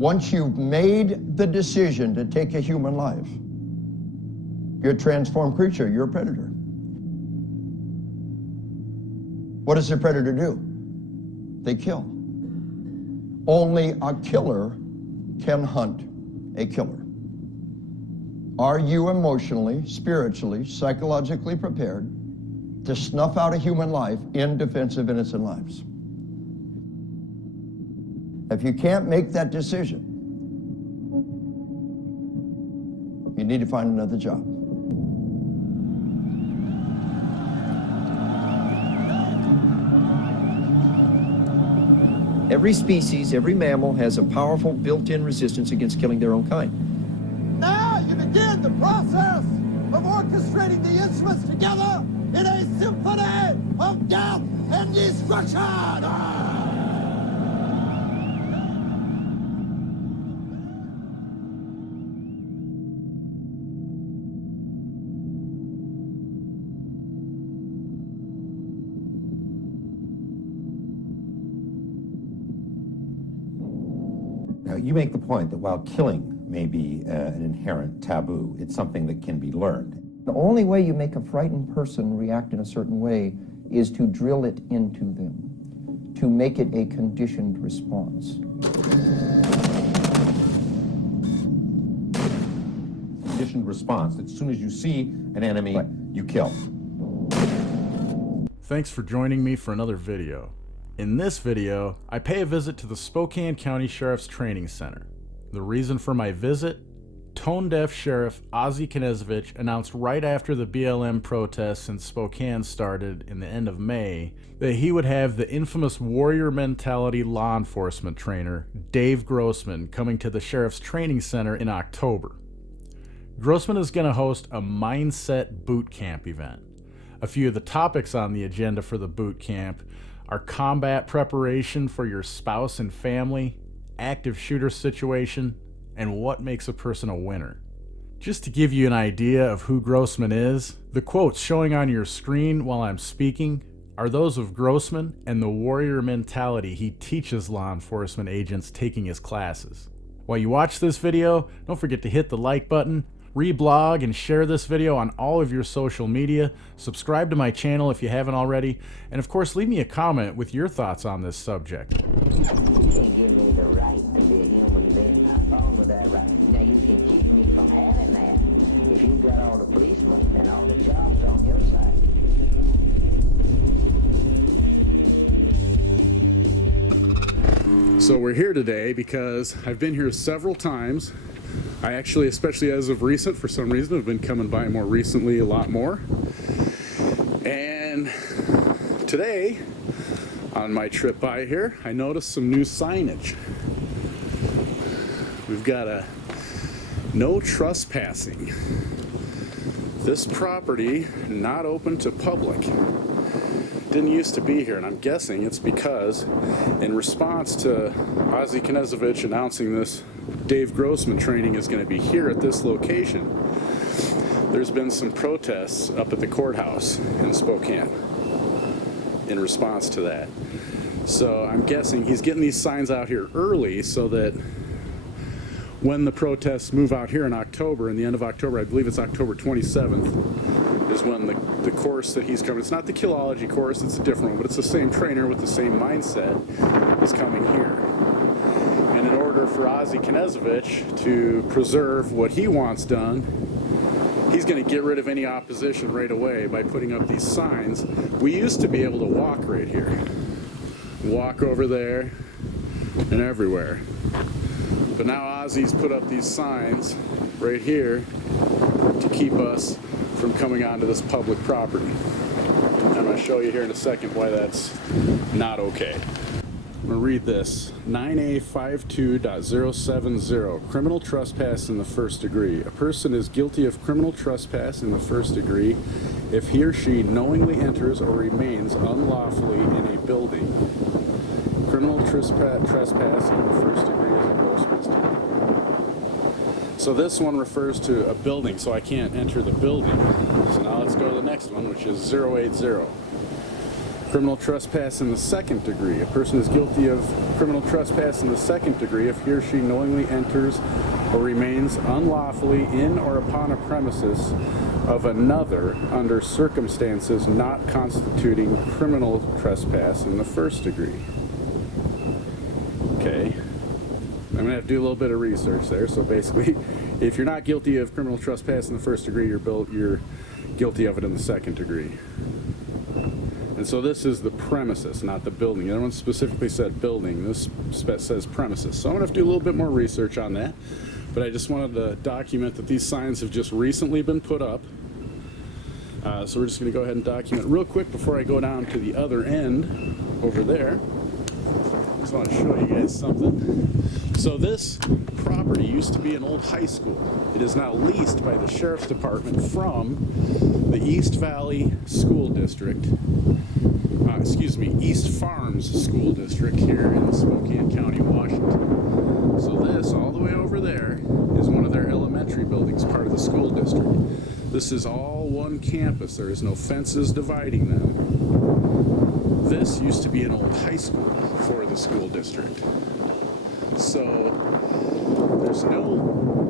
Once you've made the decision to take a human life, you're a transformed creature, you're a predator. What does a predator do? They kill. Only a killer can hunt a killer. Are you emotionally, spiritually, psychologically prepared to snuff out a human life in defense of innocent lives? If you can't make that decision, you need to find another job. Every species, every mammal has a powerful built-in resistance against killing their own kind. Now you begin the process of orchestrating the instruments together in a symphony of death and destruction! Now, you make the point that while killing may be an inherent taboo, it's something that can be learned. The only way you make a frightened person react in a certain way is to drill it into them, to make it a conditioned response. Conditioned response. As soon as you see an enemy, right, you kill. Thanks for joining me for another video. In this video, I pay a visit to the Spokane County Sheriff's Training Center. The reason for my visit? Tone-deaf Sheriff Ozzie Knezevich announced right after the BLM protests in Spokane started in the end of May that he would have the infamous warrior mentality law enforcement trainer Dave Grossman coming to the Sheriff's Training Center in October. Grossman is going to host a mindset boot camp event. A few of the topics on the agenda for the boot camp are combat preparation for your spouse and family, active shooter situation, and what makes a person a winner. Just to give you an idea of who Grossman is, the quotes showing on your screen while I'm speaking are those of Grossman and the warrior mentality he teaches law enforcement agents taking his classes. While you watch this video, don't forget to hit the like button, reblog and share this video on all of your social media, subscribe to my channel if you haven't already, and of course leave me a comment with your thoughts on this subject. You can't give me the right to be a human being. I'm fine with that right. Now you can keep me from having that if you've got all the policemen and all the jobs on your side. So we're here today because I've been here several times. I actually, especially as of recent, for some reason, have been coming by more recently a lot more. And today, on my trip by here, I noticed some new signage. We've got a no trespassing. This property not open to public. Didn't used to be here, and I'm guessing it's because in response to Ozzie Knezevich announcing this Dave Grossman training is going to be here at this location, there's been some protests up at the courthouse in Spokane in response to that. So I'm guessing he's getting these signs out here early so that when the protests move out here in October, in the end of October, I believe it's October 27th, is when the course that he's coming. It's not the Killology course, it's a different one, but it's the same trainer with the same mindset is coming here. And in order for Ozzie Knezevich to preserve what he wants done, he's going to get rid of any opposition right away by putting up these signs. We used to be able to walk right here. Walk over there and everywhere. But now Ozzie's put up these signs right here to keep us from coming onto this public property. I'm going to show you here in a second why that's not okay. I'm going to read this. 9A52.070, criminal trespass in the first degree. A person is guilty of criminal trespass in the first degree if he or she knowingly enters or remains unlawfully in a building. Criminal trespass in the first degree is a gross misdemeanor. So this one refers to a building, so I can't enter the building. So now let's go to the next one, which is 080. Criminal trespass in the second degree. A person is guilty of criminal trespass in the second degree if he or she knowingly enters or remains unlawfully in or upon a premises of another under circumstances not constituting criminal trespass in the first degree. Okay. I'm going to have to do a little bit of research there. So basically, if you're not guilty of criminal trespass in the first degree, you're guilty of it in the second degree. And so this is the premises, not the building. The other one specifically said building. This says premises. So I'm going to have to do a little bit more research on that. But I just wanted to document that these signs have just recently been put up. So we're just going to go ahead and document real quick before I go down to the other end over there. Just want to show you guys something. So this property used to be an old high school. It is now leased by the Sheriff's Department from the East Valley School District. East Farms School District here in Spokane County, Washington. So this, all the way over there, is one of their elementary buildings, part of the school district. This is all one campus. There is no fences dividing them. This used to be an old high school for the school district. So there's no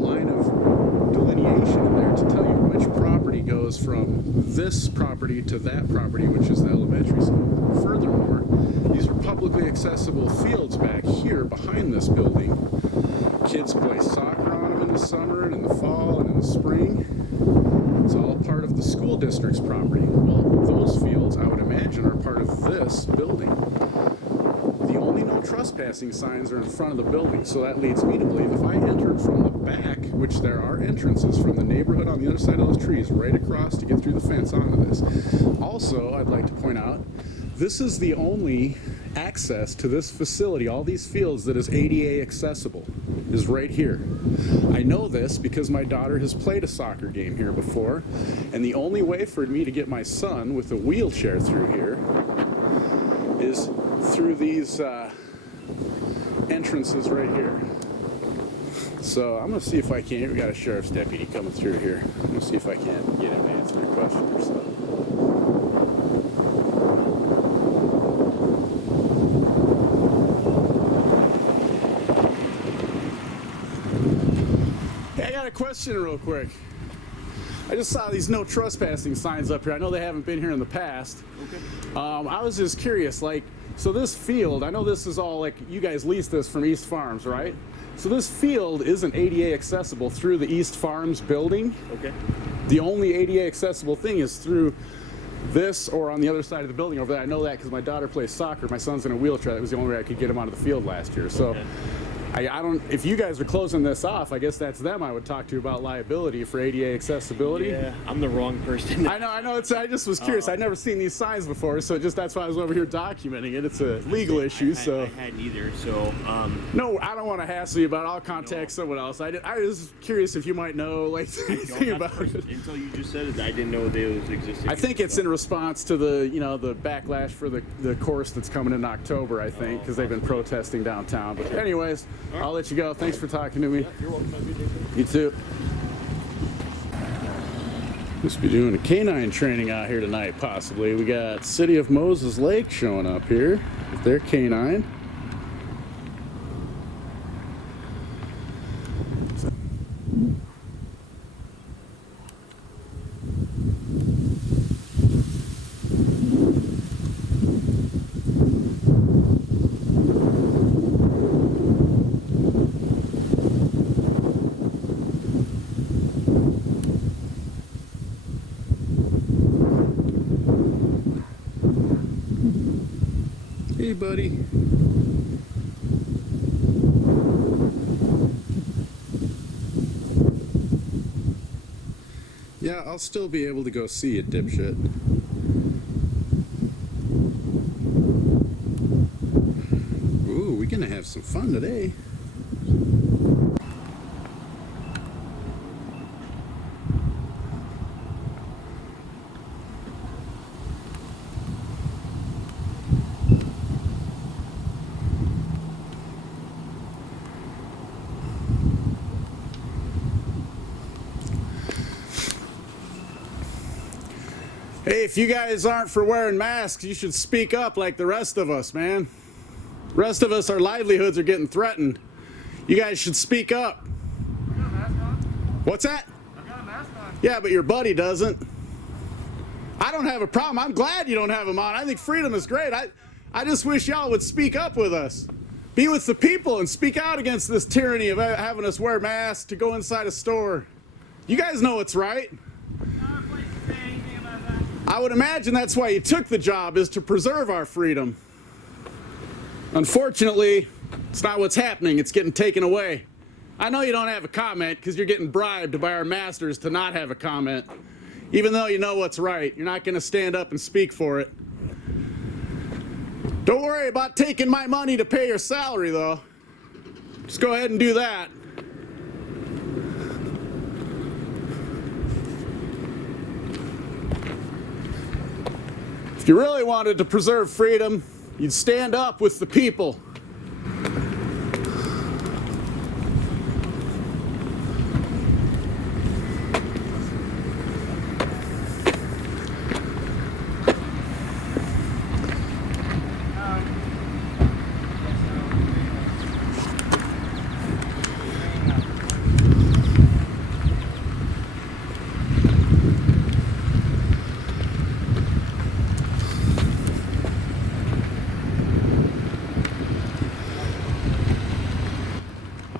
line of delineation in there to tell you which property goes from this property to that property, which is the elementary school. Furthermore, these are publicly accessible fields back here behind this building. Kids play soccer on them in the summer and in the fall and in the spring. It's all part of the school district's property. Well, those fields, I would imagine, are part of this building. The only no trespassing signs are in front of the building, so that leads me to believe if I entered from the back, which there are entrances from the neighborhood on the other side of those trees right across to get through the fence onto this. Also, I'd like to point out, this is the only access to this facility, all these fields, that is ADA accessible, is right here. I know this because my daughter has played a soccer game here before, and the only way for me to get my son with a wheelchair through here is through these entrances right here. So I'm going to see if I can. We got a sheriff's deputy coming through here. I'm going to see if I can get him to answer your question or so. Hey, I got a question real quick. I just saw these no trespassing signs up here. I know they haven't been here in the past. Okay. I was just curious, like, so this field, I know this is all, like, you guys leased this from East Farms, right? So this field isn't ADA accessible through the East Farms building. Okay. The only ADA accessible thing is through this or on the other side of the building over there. I know that because my daughter plays soccer. My son's in a wheelchair. That was the only way I could get him onto the field last year. So. Okay. I don't, if you guys are closing this off, I guess that's them I would talk to about liability for ADA accessibility. Yeah, I'm the wrong person. I know, I just was curious. I'd never seen these signs before, so that's why I was over here documenting it. It's a legal issue, so. I hadn't either, so. No, I don't want to hassle you about it. I'll contact someone else. I was curious if you might know, like, anything about it. Until you just said it, I didn't know they was existing. I think it's in response to the, the backlash for the course that's coming in October, I think, because they've been protesting downtown. But anyways, I'll let you go. Thanks for talking to me. Yeah, you're welcome. Have a good day. You too. Must be doing a canine training out here tonight, possibly. We got City of Moses Lake showing up here with their canine. Hey, buddy. Yeah, I'll still be able to go see it, dipshit. Ooh, we're gonna have some fun today. Hey, if you guys aren't for wearing masks, you should speak up like the rest of us, man. The rest of us, our livelihoods are getting threatened. You guys should speak up. I've got a mask on. What's that? I've got a mask on. Yeah, but your buddy doesn't. I don't have a problem. I'm glad you don't have them on. I think freedom is great. I just wish y'all would speak up with us. Be with the people and speak out against this tyranny of having us wear masks to go inside a store. You guys know what's right. Not a place to say anything about that. I would imagine that's why you took the job, is to preserve our freedom. Unfortunately, it's not what's happening. It's getting taken away. I know you don't have a comment because you're getting bribed by our masters to not have a comment. Even though you know what's right, you're not going to stand up and speak for it. Don't worry about taking my money to pay your salary, though. Just go ahead and do that. If you really wanted to preserve freedom, you'd stand up with the people.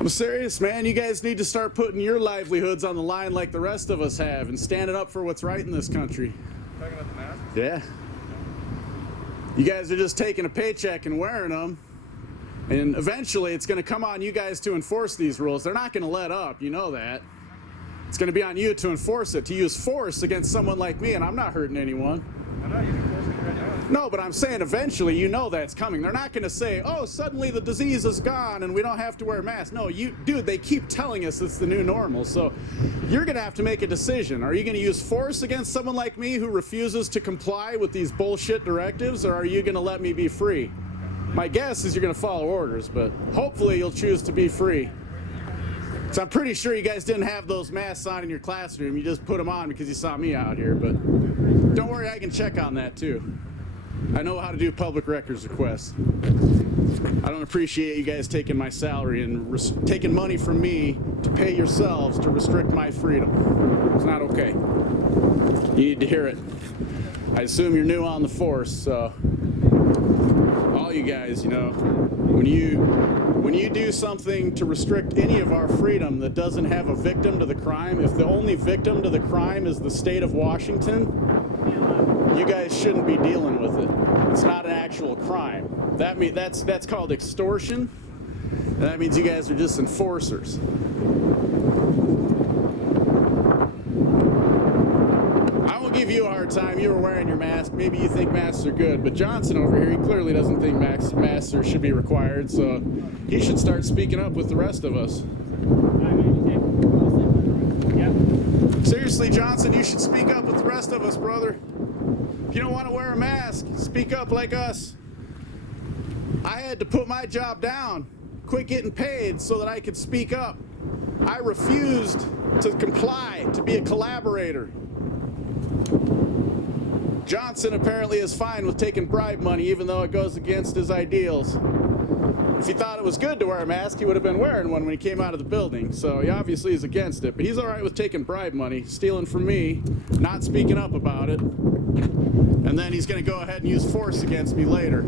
I'm serious, man. You guys need to start putting your livelihoods on the line like the rest of us have and standing up for what's right in this country. Talking about the mask? Yeah. You guys are just taking a paycheck and wearing them. And eventually it's going to come on you guys to enforce these rules. They're not going to let up. You know that. It's going to be on you to enforce it, to use force against someone like me, and I'm not hurting anyone. I'm not using force right now. No, but I'm saying eventually you know that's coming. They're not going to say, oh, suddenly the disease is gone and we don't have to wear masks. No, dude, they keep telling us it's the new normal. So you're going to have to make a decision. Are you going to use force against someone like me who refuses to comply with these bullshit directives, or are you going to let me be free? My guess is you're going to follow orders, but hopefully you'll choose to be free. So I'm pretty sure you guys didn't have those masks on in your classroom. You just put them on because you saw me out here, but don't worry, I can check on that too. I know how to do public records requests. I don't appreciate you guys taking my salary and taking money from me to pay yourselves to restrict my freedom. It's not okay. You need to hear it. I assume you're new on the force, so all you guys, you know, when you do something to restrict any of our freedom that doesn't have a victim to the crime, if the only victim to the crime is the state of Washington, you guys shouldn't be dealing with it. It's not an actual crime. That's called extortion. And that means you guys are just enforcers. I won't give you a hard time. You were wearing your mask. Maybe you think masks are good, but Johnson over here, he clearly doesn't think masks should be required, so he should start speaking up with the rest of us. Seriously, Johnson, you should speak up with the rest of us, brother. If you don't want to wear a mask, speak up like us. I had to put my job down, quit getting paid so that I could speak up. I refused to comply, to be a collaborator. Johnson apparently is fine with taking bribe money even though it goes against his ideals. If he thought it was good to wear a mask, he would have been wearing one when he came out of the building. So he obviously is against it. But he's all right with taking bribe money, stealing from me, not speaking up about it. And then he's going to go ahead and use force against me later.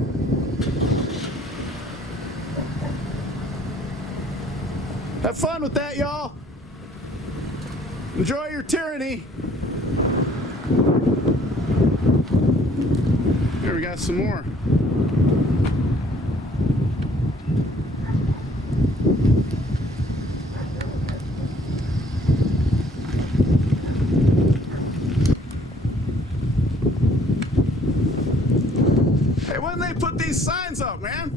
Have fun with that, y'all. Enjoy your tyranny. Here we got some more. Hey, when they put these signs up, man?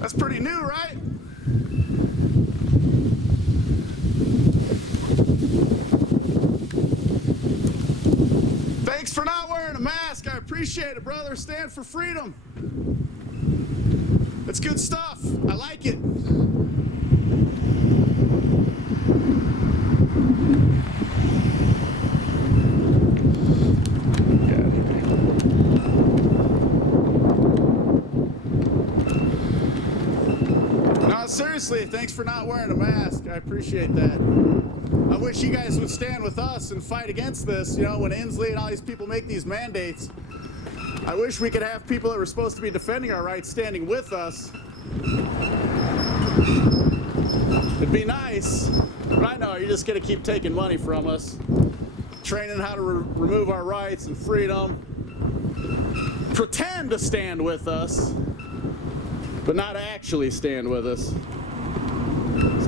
That's pretty new, right? Thanks for not wearing a mask. I appreciate it, brother. Stand for freedom. That's good stuff. I like it. seriously, thanks for not wearing a mask. I appreciate that. I wish you guys would stand with us and fight against this. You know, when Inslee and all these people make these mandates, I wish we could have people that were supposed to be defending our rights standing with us. It'd be nice, but I know you're just gonna keep taking money from us, training how to remove our rights and freedom, pretend to stand with us, but not actually stand with us.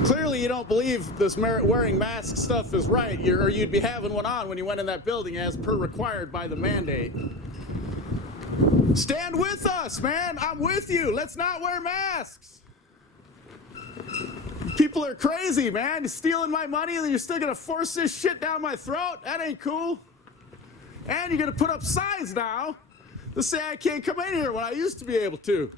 Clearly you don't believe this wearing mask stuff is right, or you'd be having one on when you went in that building as per required by the mandate. Stand with us, man. I'm with you. Let's not wear masks. People are crazy, man. You're stealing my money and then you're still gonna force this shit down my throat? That ain't cool. And you're gonna put up signs now to say I can't come in here when I used to be able to.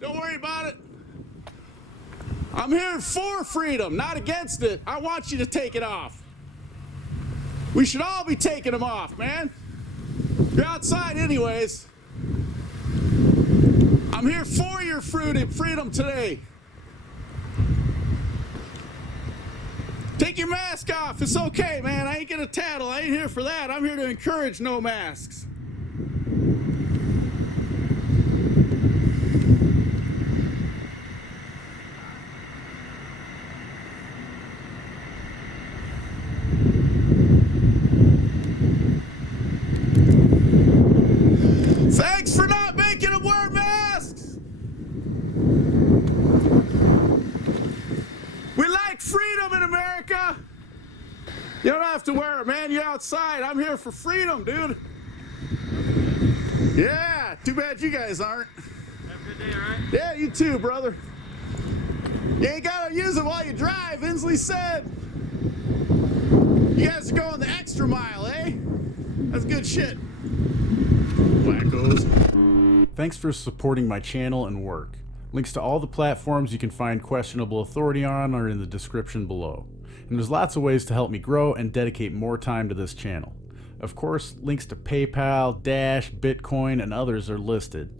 Don't worry about it. I'm here for freedom, not against it. I want you to take it off. We should all be taking them off, man. You're outside anyways. I'm here for your freedom today. Take your mask off. It's okay, man. I ain't gonna tattle. I ain't here for that. I'm here to encourage no masks. Thanks for not making them wear masks. We like freedom in America. You don't have to wear it, man. You're outside. I'm here for freedom, dude. Yeah, too bad you guys aren't. Have a good day, all right? Yeah, you too, brother. You ain't gotta use it while you drive. Inslee said you guys are going the extra mile, eh? That's good shit. Wackos. Thanks for supporting my channel and work. Links to all the platforms you can find questionable authority on are in the description below. And there's lots of ways to help me grow and dedicate more time to this channel. Of course, links to PayPal, Dash, Bitcoin, and others are listed.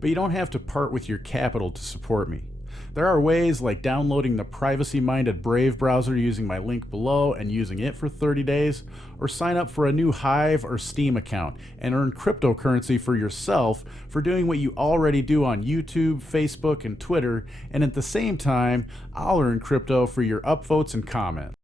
But you don't have to part with your capital to support me. There are ways like downloading the privacy-minded Brave browser using my link below and using it for 30 days, or sign up for a new Hive or Steam account and earn cryptocurrency for yourself for doing what you already do on YouTube, Facebook, and Twitter, and at the same time, I'll earn crypto for your upvotes and comments.